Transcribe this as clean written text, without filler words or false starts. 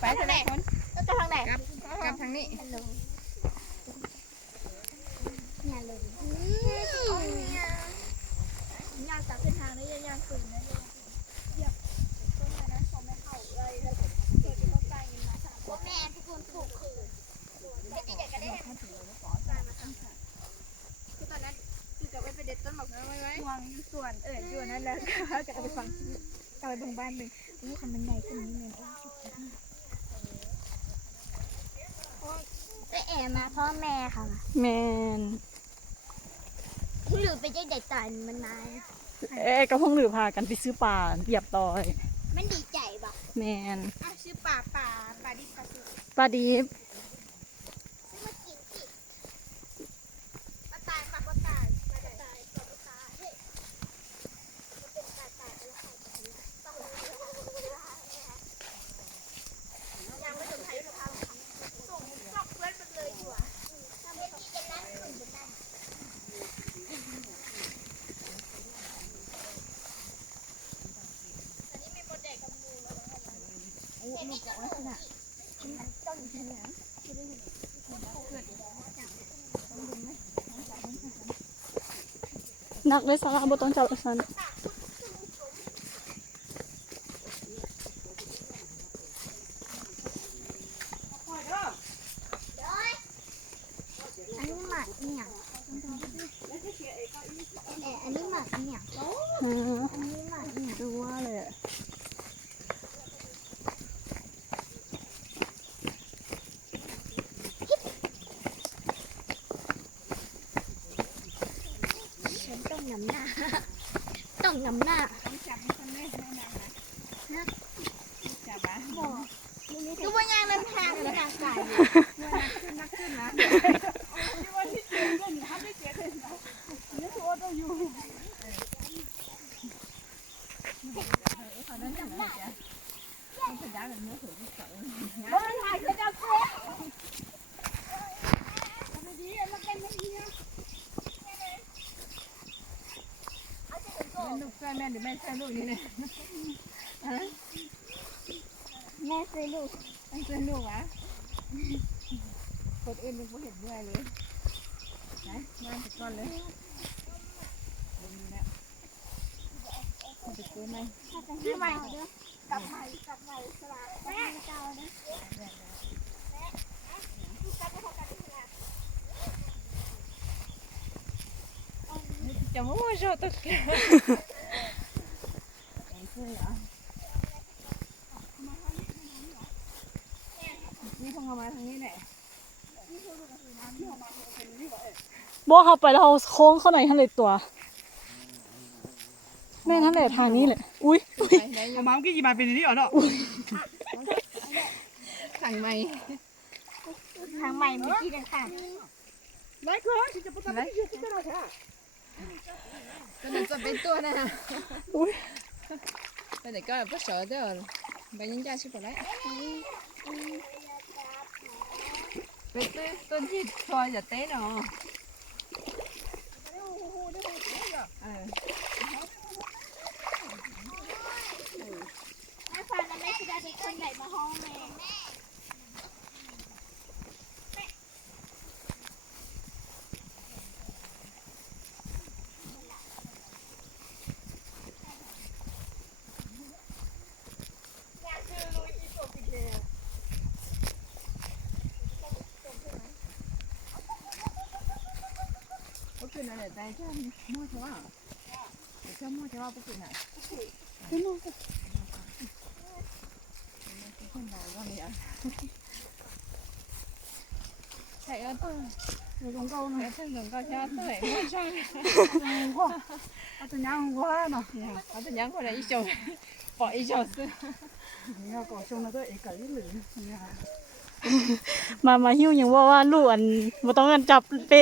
ไปทางไหนคน แล้วจะทางไหน กลับทางนี้ อย่าเลยย่างจากเส้นทางนี้ย่างฝืนนะเหยียบต้นไม้นั้นเขาไม่เข้าเลยแล้วเกิดที่เขาตายกันมา3คนแม่ทุกคนถูกคือไม่ได้อยากจะได้มาถึงเราขอตายมาตั้งแต่คือตอนนั้นคือจะไปเด็ดต้นหมากม่วงอยู่ส่วนอยู่นั่นแหละก็เอาไปฟังกลับไปเบิ่งบ้านเลยอู้คันมันใหญ่ขึ้นนี้เนี่ยไปแอบมาพ่อแม่ค่ะ แมน หรือไปใจเด็ดตายมันนาย ก็พงหรือพากันไปซื้อปลาเหยียบต่อย มันดีใจปะ แมน ชื่อป่าดิบปลาสุ ปลาดีฟ ซื้อมากินสิปลาตายปลาก็ตายปลาตายปลาก็ตายเฮ้ยมันเป็นปลาตายแล้วใครจะกินต้องยังไม่ถึงไทยเราพาส่งเพื่อนมันเลยดีกว่าทำให้ที่จะนั่งขึ้นบนนั้นอันนี้มีโปรเจกต์กับมูแล้วโอ้ลูกบอกว่าขนาดต้องอยู่ที่ไหน หนักเลยสาระบ่ต้องจับสัน อันนี้หมักเนี่ยอันนี้หมักเนี่ย อันนี้หมักเนี่ย ดูว่าเลย ฉันต้องนำหน้า ต้องนำหน้า จับคนนี้ไม่นำนะจับอ่ะ บอกดูว่ายางนำทางในทางกาย นักขึ้นนะที่ว่าที่เจ๊เล่นทำได้เจ๊เล่นนะนี่คือว่าต้องอยู่เขาเดินจับได้จ้ะมันจะได้แบบนี้ถือที่เสา ว่ามันถ่ายจะเอาเพื่อน ไม่ดีแล้วเป็นไม่ดีนะลูกใช่แม่หรือแม่ใช่ลูกนี่เนี่ย แม่ซื้อลูก ไม่ใช่ลูกอ่ะคนอื่นยังไม่เห็นด้วยเลยไหนมาถึงก่อนเลยดูนี่นะจะซื้อไหม ที่ใหม่เด้อกลับใหม่สลากแม่เก่าเด้อ จะมั่วโชว์ตุ๊กแกนี่พงมาทางนี้แหละ บ่เขาไปแล้วเขาโค้งเข้าในทะเลตัว แม่นั่นแหละทางนี้แหละอุ้ย เอามาเมื่อกี้กี่บาทเป็นนี่เหรอเนาะสั่งใหม่ ทางใหม่เมื่อกี้ค่ะ ไรก็ที่จะพูดอะไรที่จะอะไรค่ะก็หนึ่งจะเป็นตัวนะ อุ้ย แต่เด็กก็ไม่สอนเด้อไปยิงยาชิบะไรเป็นต้นที่ซอยจะเต้เนาะเออ แม่ฟังนะแม่จะได้คนไหนมาห้องแม่ก็คือนั่นแหละแต่แค่มั่วใช่ป่ะแค่มั่วใช่ป่ะก็คือน่ะคนเราก็มีอ่ะใช่ก็ต้องngười cũng câu này thân cũng câu cho tới mua cho quá có từ nhang quá nó có từ nhang qua đây ít chầu bỏ ít chầu xưa nhà cổ sông nó tới ít cái lử มาหิ้วยังว่าลูกอันบ่ต้องกันจับเป